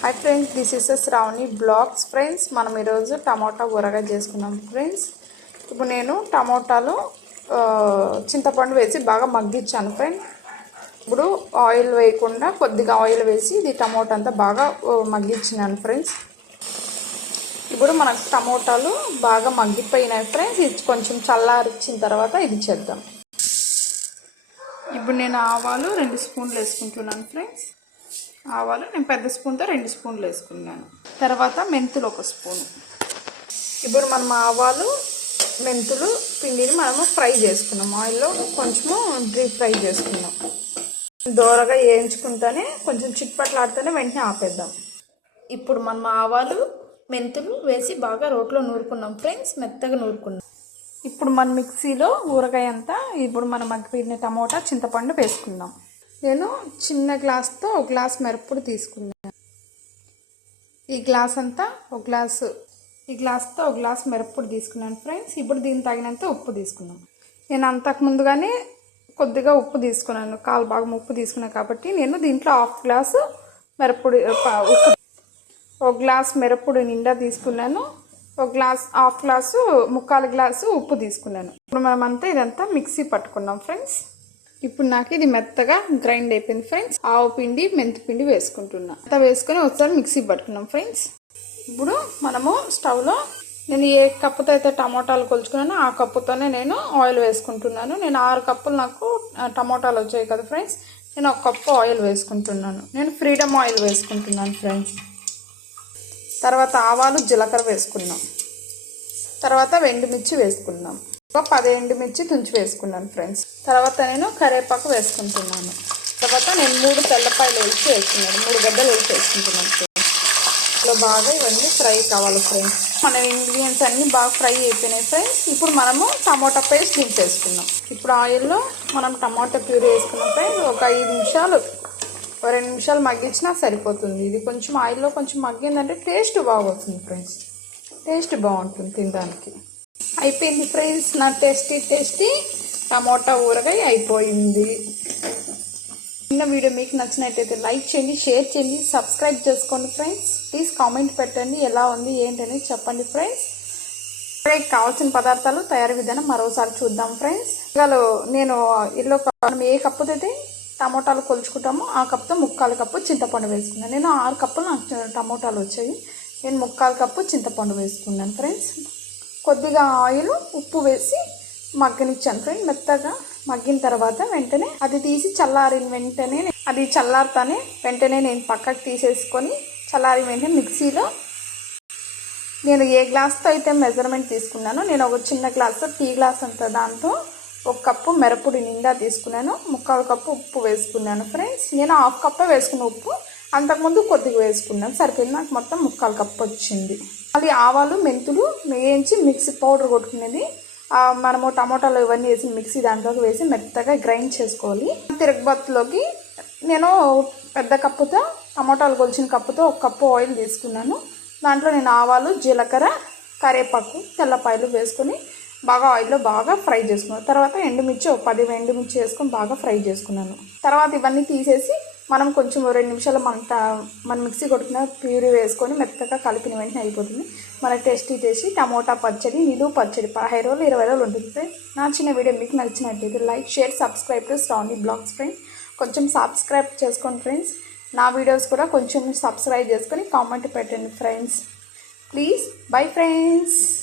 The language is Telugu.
Hi friends this is Ravani vlogs friends మనం ఈరోజు టమాటా ఊరగా చేసుకున్నాం. ఫ్రెండ్స్ ఇప్పుడు నేను టమాటాలు చింతపండు వేసి బాగా మగ్గించాను. ఫ్రెండ్ ఇప్పుడు ఆయిల్ వేయకుండా కొద్దిగా ఆయిల్ వేసి ఇది టమాటా అంతా బాగా మగ్గించినాను. ఫ్రెండ్స్ ఇప్పుడు మనకు టమోటాలు బాగా మగ్గిపోయినాయి. ఫ్రెండ్స్ ఇది కొంచెం చల్లారిచ్చిన తర్వాత ఇది చేద్దాం. ఇప్పుడు నేను ఆవాలు రెండు స్పూన్లు వేసుకుంటున్నాను. ఫ్రెండ్స్ ఆవాలు నేను పెద్ద స్పూన్తో రెండు స్పూన్లు వేసుకున్నాను. తర్వాత మెంతులు ఒక స్పూను. ఇప్పుడు మనం ఆవాలు మెంతులు పిండిని మనము ఫ్రై చేసుకున్నాం. ఆయిల్లో కొంచెము డీప్ ఫ్రై చేసుకున్నాం. దోరగా వేయించుకుంటేనే కొంచెం చిట్పట్లాడితేనే వెంటనే ఆపేద్దాం. ఇప్పుడు మనం ఆవాలు మెంతులు వేసి బాగా రోట్లో నూరుకున్నాం. ఫ్రెండ్స్ మెత్తగా నూరుకున్నాం. ఇప్పుడు మన మిక్సీలో ఊరగాయ అంతా ఇప్పుడు మనం మగ్గిపోయిన టమోటా చింతపండు వేసుకుందాం. నేను చిన్న గ్లాస్తో ఒక గ్లాస్ మిరప్పుడు తీసుకున్నాను. ఈ గ్లాస్ అంతా ఒక గ్లాసు ఈ గ్లాస్తో ఒక గ్లాస్ మిరప్పుడు తీసుకున్నాను ఫ్రెండ్స్. ఇప్పుడు దీన్ని తగినంత ఉప్పు తీసుకున్నాం నేను అంతకు ముందుగానే కొద్దిగా ఉప్పు తీసుకున్నాను. కాలు భాగం ఉప్పు తీసుకున్నాను కాబట్టి నేను దీంట్లో హాఫ్ గ్లాసు మిరప్పుడు ఉప్పు ఒక గ్లాస్ మిరప్పుడు నిండా తీసుకున్నాను. ఒక గ్లాస్ హాఫ్ గ్లాసు ముక్కాలు గ్లాసు ఉప్పు తీసుకున్నాను. ఇప్పుడు మనం అంతా ఇదంతా మిక్సీ పట్టుకున్నాం ఫ్రెండ్స్. ఇప్పుడు నాకు ఇది మెత్తగా గ్రైండ్ అయిపోయింది ఫ్రెండ్స్. ఆవు పిండి మెంతి పిండి వేసుకుంటున్నా. అంత వేసుకొని ఒకసారి మిక్సీ పట్టుకున్నాం ఫ్రెండ్స్. ఇప్పుడు మనము స్టవ్లో నేను ఏ కప్పుతో అయితే టమోటాలు కొలుచుకున్నానో ఆ కప్పుతోనే నేను ఆయిల్ వేసుకుంటున్నాను. నేను ఆరు కప్పులు నాకు టమోటాలు వచ్చాయి కదా ఫ్రెండ్స్. నేను ఒక కప్పు ఆయిల్ వేసుకుంటున్నాను. నేను ఫ్రీడమ్ ఆయిల్ వేసుకుంటున్నాను ఫ్రెండ్స్. తర్వాత ఆవాలు జీలకర్ర వేసుకున్నాం తర్వాత వెండిమిర్చి వేసుకున్నాం ఒక పది ఎండుమిర్చి తుంచి వేసుకున్నాను ఫ్రెండ్స్. తర్వాత నేను కరేపాకు వేసుకుంటున్నాను. తర్వాత నేను మూడు తెల్లపాయలు వేసి వేసుకున్నాను. మూడు గడ్డలు వేసి వేసుకుంటున్నాను ఫ్రెండ్స్. బాగా ఇవన్నీ ఫ్రై కావాలి ఫ్రెండ్స్. మన ఇంగ్రీడియంట్స్ అన్నీ బాగా ఫ్రై అయిపోయినాయి ఫ్రెండ్స్. ఇప్పుడు మనము టమాటా పేస్ట్ దించేసుకున్నాం ఇప్పుడు ఆయిల్లో మనం టమాటా ప్యూరీ వేసుకున్నాం ఫ్రెండ్స్. ఒక ఐదు నిమిషాలు ఒక రెండు నిమిషాలు మగ్గించినా సరిపోతుంది. ఇది కొంచెం ఆయిల్లో కొంచెం మగ్గిందంటే టేస్ట్ బాగొస్తుంది ఫ్రెండ్స్. టేస్ట్ బాగుంటుంది తినడానికి. అయిపోయింది ఫ్రెండ్స్ నా టేస్టీ టేస్టీ టమోటా ఊరగాయ అయిపోయింది. చిన్న వీడియో మీకు నచ్చినట్టయితే లైక్ చేయండి షేర్ చేయండి సబ్స్క్రైబ్ చేసుకోండి ఫ్రెండ్స్. ప్లీజ్ కామెంట్ పెట్టండి ఎలా ఉంది ఏంటని చెప్పండి ఫ్రెండ్స్. ఊరగాయకి కావాల్సిన పదార్థాలు తయారీ విధానం మరోసారి చూద్దాం ఫ్రెండ్స్. ఇవాళ నేను ఇల్లు మనం ఏ కప్పుతో అయితే టమోటాలు కొలుచుకుంటామో ఆ కప్పుతో ముక్కాలు కప్పు చింతపండు వేసుకున్నాను. నేను ఆరు కప్పులు నాకు టమోటాలు వచ్చాయి. నేను ముక్కాలు కప్పు చింతపండు వేసుకున్నాను ఫ్రెండ్స్. కొద్దిగా ఆయిల్ ఉప్పు వేసి మగ్గనిచ్చాను ఫ్రెండ్ మెత్తగా మగ్గిన తర్వాత వెంటనే అది తీసి చల్లారిన వెంటనే అది చల్లారుతానే వెంటనే నేను పక్కకు తీసేసుకొని చల్లారిన వెంటనే మిక్సీలో నేను ఏ గ్లాస్తో అయితే మెజర్మెంట్ తీసుకున్నానో నేను ఒక చిన్న గ్లాస్తో టీ గ్లాస్ అంత దాంతో ఒక కప్పు మిరపుడి నిండా తీసుకున్నాను. ముక్కాలు కప్పు ఉప్పు వేసుకున్నాను ఫ్రెండ్స్ నేను హాఫ్ కప్పే వేసుకున్న ఉప్పు. అంతకుముందు కొద్దిగా వేసుకున్నాను. సరిపోయింది. నాకు మొత్తం ముక్కాలు కప్పు వచ్చింది. మళ్ళీ ఆవాలు మెంతులు వేయించి మిక్సీ పౌడర్ కొట్టుకునేది. మనము టమాటాలు ఇవన్నీ వేసి మిక్సీ దాంట్లోకి వేసి మెత్తగా గ్రైండ్ చేసుకోవాలి. తిరగబత్తులోకి నేను పెద్ద కప్పుతో టమాటాలు కొలిచిన కప్పుతో ఒక కప్పు ఆయిల్ తీసుకున్నాను. దాంట్లో నేను ఆవాలు జీలకర్ర కరివేపాకు తెల్లపాయలు వేసుకొని బాగా ఆయిల్లో బాగా ఫ్రై చేసుకున్నాను. తర్వాత ఎండుమిర్చి ఒక పది ఎండుమిర్చి వేసుకొని బాగా ఫ్రై చేసుకున్నాను. తర్వాత ఇవన్నీ తీసేసి మనం కొంచెం రెండు నిమిషాలు మన ట- మన మిక్సీ కొట్టుకున్న ప్యూరీ వేసుకొని మెత్తగా కలిపిన వెంటనే అయిపోతుంది. మన టేస్టీ చేసి టమోటా పచ్చడి నిలువు పచ్చడి పదహైదు రోజులు ఇరవై రోజులు ఉంటుంది నా చిన్న వీడియో మీకు నచ్చినట్లయితే like share subscribe to Shravani vlogs friends కొంచెం సబ్స్క్రైబ్ చేసుకోండి ఫ్రెండ్స్. నా వీడియోస్ కూడా కొంచెం సబ్స్క్రైబ్ చేసుకొని కామెంట్ పెట్టండి ఫ్రెండ్స్. Please bye friends.